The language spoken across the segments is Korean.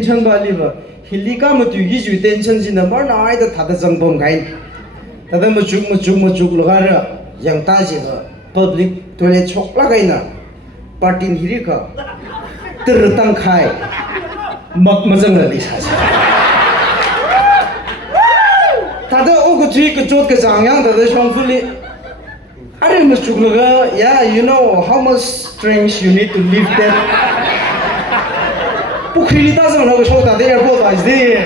tension baliba hilika matu yiju tension jina marna ai da thada jangbom gain tada machuk logara yang ta jiga public toilet chokla gaina partin hirika tertang khai mak majang la lisa tada ogo tri ko chot ka jangyang tada shongfuli are machuk loga yeah you know how much strength you need to lift that Pukhri ta zang lo shota de airport as de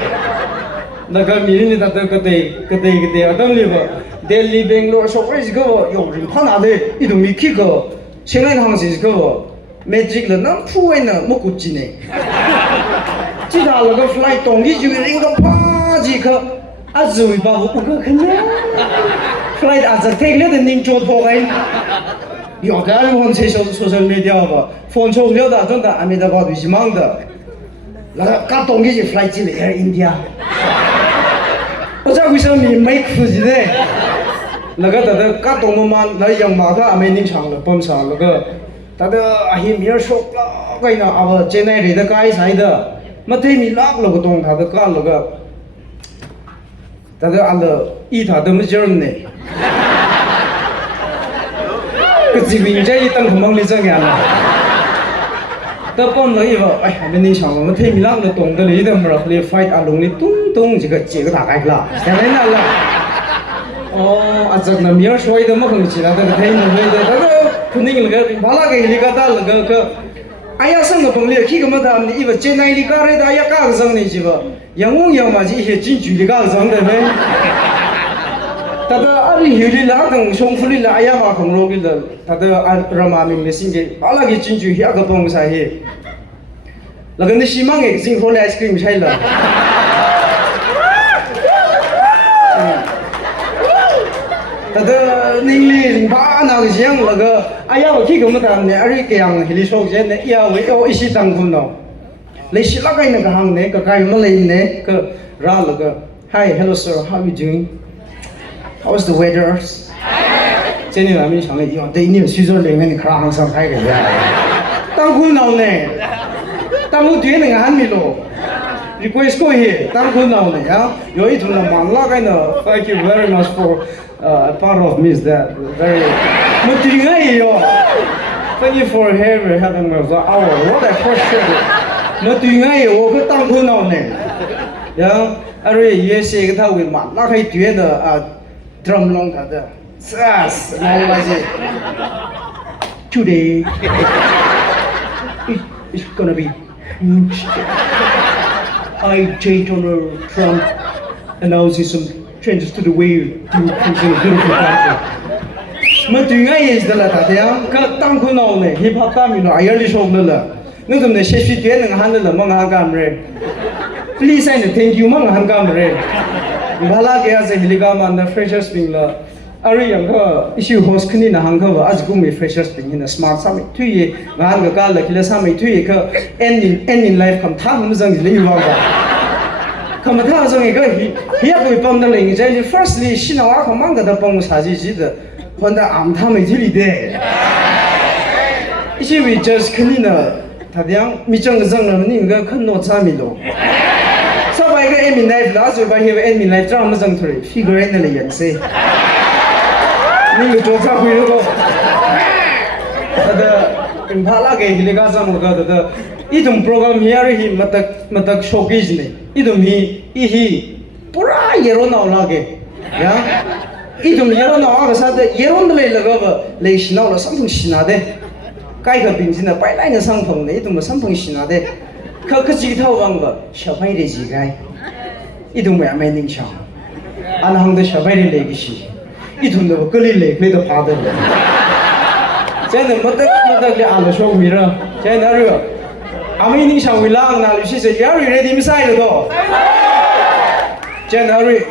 naga mirin ta ta kate adam liba Delhi Bangalore so is go yo rim phana de idum mikhi go chengai hang is go magic la nam phu wai na mo ku ji ne ji da lo go flight tong gi ju ring go pa ji kha azui ba bu ko khne flight az a take le de ning chot pho gai yo da hon se social media ba phone chok le da ton da Ahmedabad bi mang da 나 까똥기지 플라이트 에어 인디아 어차피 이 make food네 나가 다들 까똥만 나 영마가 아메닝 창로 범사 나가 다들 아히 미어 쇼라 가이나 아버 제네리다 가이 사이다 마테 미락로 동 다들 까로가 다들 알로 이 다들 무저네 그 집이 이제 일단 금방 리정이 안 다 뻔히 봐. 아이, 아메닝 창로 마테 미락로 동들 이들 뭐라 그래 파이트 알롱리 뚱뚱 지가 제가 다 가이라. 세네나라 아작나 미어 쇼이도 뭐 그런 지나다 대는 왜다 다도 분위기가 발하게 리가다 그 아야성의 동리 기가마다 아니 이거 제나이리 가래다 아야 가성네 지바 영웅 영마지 이게 진주리 가성데네 다다 아리 휴리라 등 송풀리라 아야마 공로길다 다다 라마밍 메신게 발하게 진주 히아가 봉사해 라근데 시망에 징홀 아이스크림 차일라 다들 닝리 바나가 지양 라가 아야 키 그만다네 아리 그냥 힐리 속제네 야 왜요 이시 당군노 레시라가 있는 거 항네 그 가이 몰레네 그 라라가 Hi hello sir how are you doing How's the weather 제니 남이 상에 이거 대님 스위저랜드 그런 항상 살게 돼 당군 나오네 당군 뒤에 내가 한미로 request ko he 당군 나오네 야 여기 둘라 만나가 있는 thank you very much for part of me is that very material. Thank you for having me for hour. What a question. Material 我个当铺闹呢，呀，而且也是一个他为嘛，那可以觉得drum 弄他的，yes， 弄那些 ，today it's gonna be huge. I J. Donald Trump announcing some changes to the way to create a beautiful country. Mà tùy ngay is đó là ta thấy không? Cái tăng khu nào này hip hop tam mình nói really show đó là, nếu tụi này sẽ suy tuyến người hắn đó là mong hàng cam rồi. Please say thank you mong hàng cam rồi. Bala cái gì hiliga mà na freshers spring là, ari yang có issue host khi na hàng có आज cũng mình freshers spring hình là smart summit. Tuy ngang cái là khi là summit tuy cái end in life cầm thang không dừng gì lấy vào cả. Come on, so here we bomb the language. Firstly, she know how manga the bomb saji when the time there. She we just clean Tadiang, Michang Zang, Ninga, Kuno Samilo. So I get any life last year by here any life drama sanctuary, figure in the young say. Ninga Jota will go. The Impala gave Hiligazam got the Idum program here, he matak showcase. Idum he pura yeron na lage ya idum yeron na aga sa de yeron de le ga le shina la samphung shina de kai ga bing jin na pai lai na samphung ne idum samphung shina de kha ji thau bang ba shabai de ji gai idum ya mai ning chang an hang de shabai de le gi shi idum de ko li le de pa de chen de matak le ala show mi ra chen da ru 아메닝 샤윌랑 나 루시세 야리 레디 미사일도 제나리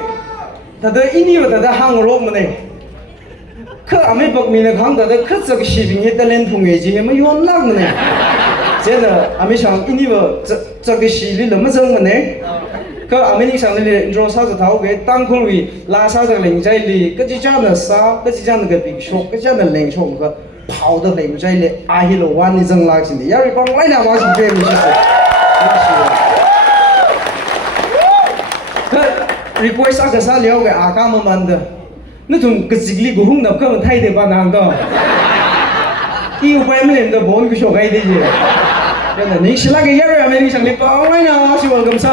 다들 이니로 다들 항으로 오네 그 아메 박미네 강다들 그저 시빙에 달렌 통해지 뭐 요락네 제나 아메샹 이니로 저기 시리 너무 정네 그 아메닝 샹들이 인트로사서 다오게 땅콩위 라사서 랭자일리 그지자는 사 그지자는 그 빅쇼 그지자는 랭쇼 그跑的累不在嘞，阿希罗万的挣拉起的，要是帮来两毛钱对不是？ report sa ka sa leo ga aka ma manda na thung ka sigli gu hung nap ka thai de ba nang do ki upai ma lem da bon ku shogai de je na ni sila ga yar ya me ni sang le pa ngai na si welcome sa